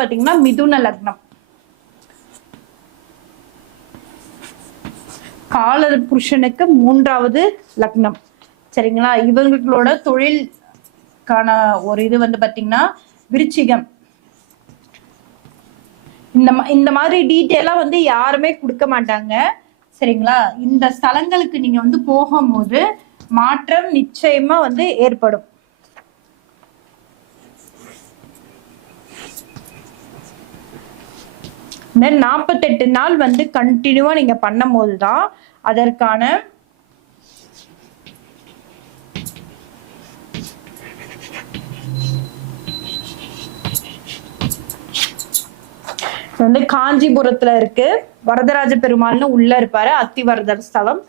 பாத்தீங்கன்னா மிதுன லக்னம். கால புருஷனுக்கு 3வது லக்னம். சரிங்களா? இவங்களோட தொழில்கான ஒரு இது வந்து பாத்தீங்கன்னா விருச்சிகம். இந்த மாதிரி டீட்டெயிலா வந்து யாருமே கொடுக்க மாட்டாங்க. சரிங்களா? இந்த ஸ்தலங்களுக்கு நீங்க வந்து போகும்போது மாற்றம் நிச்சயமா வந்து ஏற்படும். இந்த 48 நாள் வந்து கண்டினியூவா நீங்க பண்ணும் போதுதான் அதற்கான வந்து காஞ்சிபுரத்துல இருக்கு. வரதராஜ பெருமாள்னு உள்ள இருப்பாரு. அத்திவரதர் ஸ்தலம்.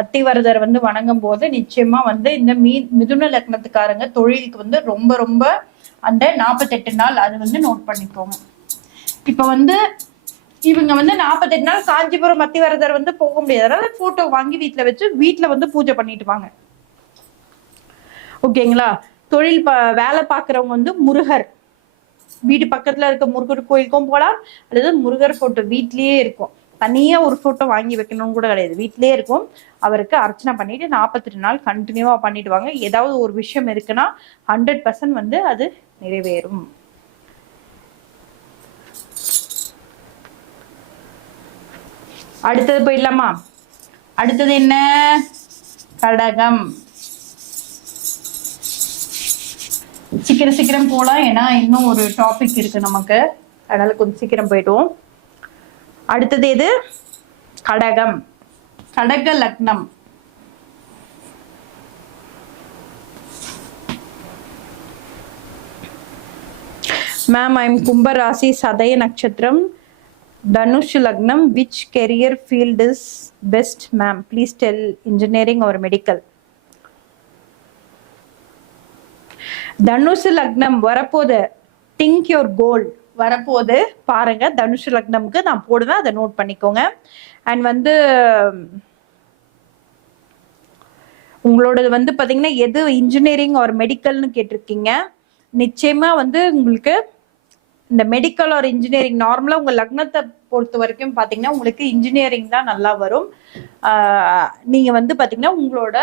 அத்திவரதர் வந்து வணங்கும் போது நிச்சயமா வந்து இந்த மிதுன லக்னத்துக்காரங்க தொழிலுக்கு வந்து ரொம்ப ரொம்ப அந்த 48 நாள் அது வந்து நோட் பண்ணிக்கோங்க. இப்ப வந்து இவங்க வந்து 48 நாள் காஞ்சிபுரம் அத்திவரதர் வந்து போக முடியாது. அதனால போட்டோ வாங்கி வீட்டுல வச்சு வீட்டுல வந்து பூஜை பண்ணிட்டு வாங்க. ஓகேங்களா? தொழில் வேலை பாக்குறவங்க வந்து முருகர் வீடு பக்கத்துல இருக்க முருகர் கோயிலுக்கும் போலாம், அல்லது முருகர் போட்டோ வீட்லயே இருக்கும். தனியா ஒரு போட்டோ வாங்கி வைக்கணும்னு கூட கிடையாது, வீட்லயே இருக்கும். அவருக்கு அர்ச்சனை பண்ணிட்டு 48 நாள் கண்டினியூவா பண்ணிட்டு வாங்க. ஏதாவது ஒரு விஷயம் இருக்குன்னா 100% வந்து அது நிறைவேறும். அடுத்தது போயிடலாமா? அடுத்தது என்ன? கடகம். சீக்கிரம் போலாம், ஏன்னா இன்னும் ஒரு டாபிக் இருக்கு நமக்கு. அதனால கொஞ்சம் சீக்கிரம் போயிடுவோம். அடுத்தது எது? கடகம். கடக லக்னம். மேம், ஐ எம் கும்ப ராசி, சதய நட்சத்திரம், தனுஷ் லக்னம். Which career field is best ma'am? Please tell. Engineering or medical? Dhanush லக்னம் வரப்போது. திங்க் யுவர் கோல் வரப்போது பாருங்க. தனுஷ் லக்னம்க்கு நான் போடுவேன், அதை நோட் பண்ணிக்கோங்க. அண்ட் வந்து உங்களோடது வந்து பாத்தீங்கன்னா எது இன்ஜினியரிங் ஆர் மெடிக்கல்னு கேட்டிருக்கீங்க. நிச்சயமா வந்து உங்களுக்கு இந்த மெடிக்கல் ஆர் இன்ஜினியரிங் நார்மலா உங்க லக்னத்தை பொறுத்த வரைக்கும் பாத்தீங்கன்னா உங்களுக்கு இன்ஜினியரிங் தான் நல்லா வரும். நீங்க வந்து பாத்தீங்கன்னா உங்களோட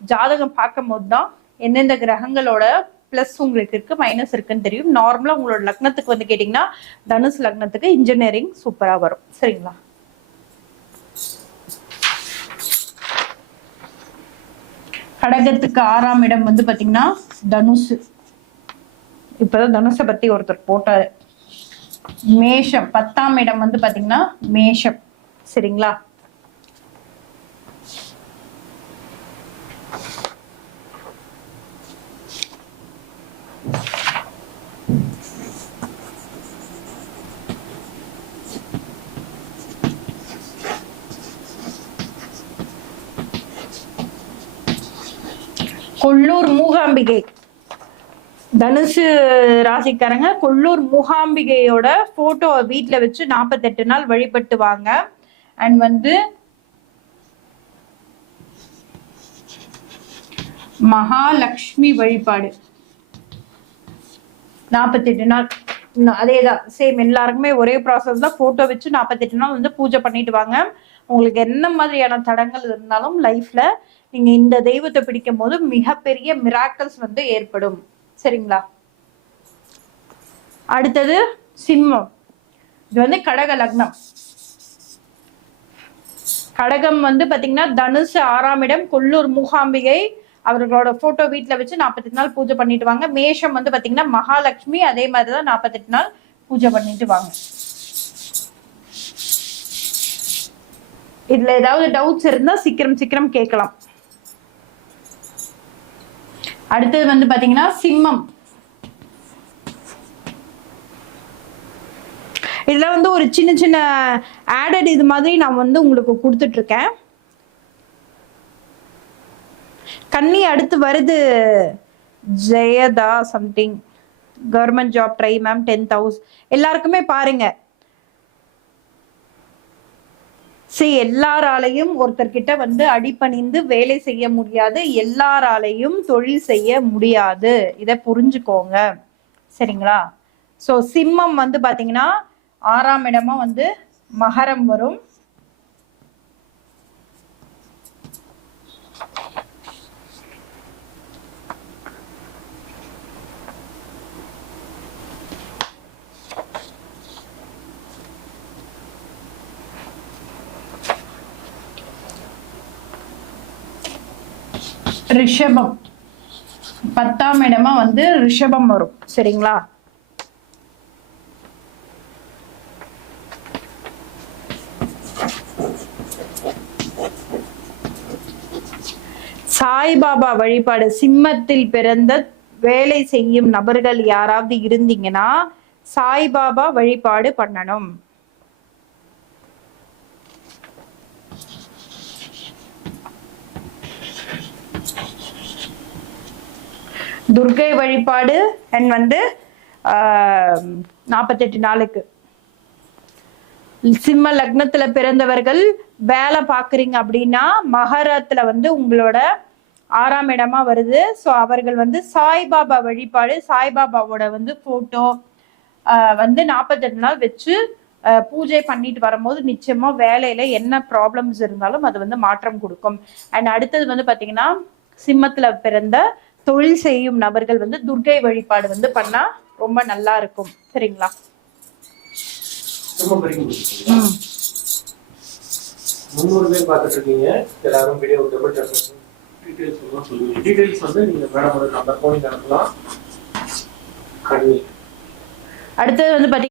ஜாதகம் பார்க்கும் போது தான் எந்தெந்த கிரகங்களோட பிளஸ் உங்களுக்கு இருக்கு மைனஸ் இருக்குன்னு தெரியும். நார்மலா உங்களோட லக்னத்துக்கு வந்து கேட்டீங்கன்னா தனுஷ் லக்னத்துக்கு இன்ஜினியரிங் சூப்பரா வரும். சரிங்களா? கடகத்துக்கு 6ஆம் இடம் வந்து பாத்தீங்கன்னா தனுஷ். இப்பதான் தனுஷை பத்தி ஒருத்தர் போட்டாரு. மேஷம் 10ஆம் இடம் வந்து பாத்தீங்கன்னா மேஷம். சரிங்களா? கொல்லூர் மூகாம்பிகை. தனுசு ராசிக்காரங்க கொல்லூர் மூகாம்பிகையோட போட்டோ வீட்டுல வச்சு 48 நாள் வழிபட்டு வாங்க. அண்ட் வந்து மகாலட்சுமி வழிபாடு 48 நாள் அதேதான் சேம். எல்லாருக்குமே ஒரே ப்ராசஸ் தான். போட்டோ வச்சு 48 நாள் வந்து பூஜை பண்ணிட்டு வாங்க. உங்களுக்கு என்ன மாதிரியான தடங்கள் இருந்தாலும் லைஃப்ல நீங்க இந்த தெய்வத்தை பிடிக்கும் போது மிகப்பெரிய மிராக்கல்ஸ் வந்து ஏற்படும். சரிங்களா? அடுத்தது சிம்மம். இது வந்து கடக லக்னம். கடகம் வந்து பாத்தீங்கன்னா தனுஷ் 6ஆம் இடம் கொல்லூர் மூகாம்பிகை. அவர்களோட போட்டோ வீட்டுல வச்சு 48 நாள் பூஜை பண்ணிட்டு வாங்க. மேஷம் வந்து பாத்தீங்கன்னா மகாலட்சுமி. அதே மாதிரிதான் 48 நாள் பூஜை பண்ணிட்டு வாங்க. இதுல ஏதாவது டவுட்ஸ் இருந்தா சீக்கிரம் கேட்கலாம். அடுத்தது வந்து பாத்தீங்கன்னா சிம்மம். இதுல வந்து ஒரு சின்ன ஆடட் இது மாதிரி நான் வந்து உங்களுக்கு கொடுத்துட்டு இருக்கேன். கன்னி அடுத்து வருது Jayatha something. Government job try ma'am 10,000. எல்லாருக்குமே பாருங்க, எல்லாராலையும் ஒருத்தர்கிட்ட வந்து அடிபணிந்து வேலை செய்ய முடியாது. எல்லாராலையும் தொழில் செய்ய முடியாது. இதை புரிஞ்சுக்கோங்க. சரிங்களா? ஸோ சிம்மம் வந்து பாத்தீங்கன்னா 6ஆம் இடமா வந்து மகரம் வரும். ரிஷபம் 10ஆம் இடமா வந்து ரிஷபம் வரும். சரிங்களா? சாய்பாபா வழிபாடு. சிம்மத்தில் பிறந்த வேலை செய்யும் நபர்கள் யாராவது இருந்தீங்கன்னா சாய்பாபா வழிபாடு பண்ணணும். துர்கை வழிபாடு அண்ட் வந்து 48 நாளுக்கு. சிம்ம லக்னத்துல பிறந்தவர்கள் வேலை பாக்குறீங்க அப்படின்னா மகரத்துல வந்து உங்களோட 6ஆம் இடமா வருது. ஸோ அவர்கள் வந்து சாய்பாபா வழிபாடு, சாய்பாபாவோட வந்து போட்டோ வந்து 48 நாள் வச்சு பூஜை பண்ணிட்டு வரும்போது நிச்சயமா வேலையில என்ன ப்ராப்ளம்ஸ் இருந்தாலும் அது வந்து மாற்றம் கொடுக்கும். அண்ட் அடுத்தது வந்து பாத்தீங்கன்னா சிம்மத்துல பிறந்த தொழில் செய்யும் நபர்கள் வந்து துர்கை வழிபாடு வந்து பண்ணா ரொம்ப நல்லா இருக்கும். சரிங்களா? அடுத்தது வந்து